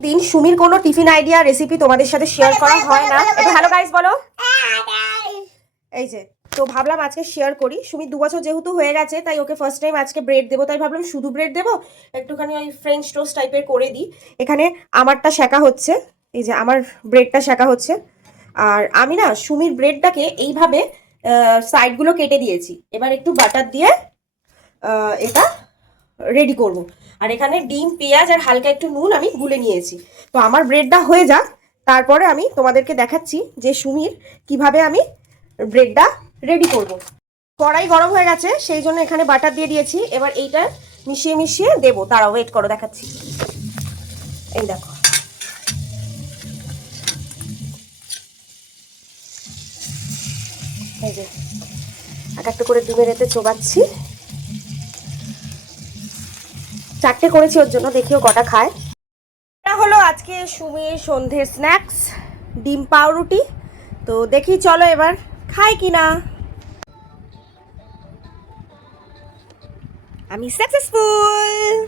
দিন সুমির কোনো টিফিন আইডিয়া রেসিপি তোমাদের সাথে শেয়ার করা হয় না। একটু হ্যালো গাইস বলো। এই যে, তো ভাবলাম আজকে শেয়ার করি। সুমির 2 বছর যেহেতু হয়ে গেছে, তাই ওকে ফার্স্ট টাইম আজকে ব্রেড দেবো। তাই ভাবলাম শুধু ব্রেড দেবো, একটুখানি ওই ফ্রেঞ্চ টোস্ট টাইপের করে দিই। এখানে আমারটা সেঁকা হচ্ছে, এই যে আমার ব্রেডটা সেঁকা হচ্ছে। আর আমি না সুমির ব্রেডটাকে এইভাবে সাইডগুলো কেটে দিয়েছি। এবার একটু বাটার দিয়ে এটা রেডি করব। আর এখানে ডিম, পেঁয়াজ আর হালকা একটু নুন আমি গুলে নিয়েছি। তো আমার ব্রেডটা হয়ে যাক, তারপরে আমি তোমাদেরকে দেখাচ্ছি যে সুমির কিভাবে আমি ব্রেডটা রেডি করব। কড়াই গরম হয়ে গেছে, সেই জন্য এখানে বাটার দিয়ে দিয়েছি। এবার এইটা মিশিয়ে মিশিয়ে দেবো। দাঁড়াও, ওয়েট করো, দেখাচ্ছি। এই দেখো, এই যে এক একটা করে ডিমের এতে চোবাচ্ছি। 4টে করেছি ওর জন্য, দেখিও কটা খায়। এটা হলো আজকে সুমির সন্ধ্যের স্ন্যাক্স, ডিম পাউরুটি। তো দেখি, চলো এবার খাই কিনা। আমি সাকসেসফুল।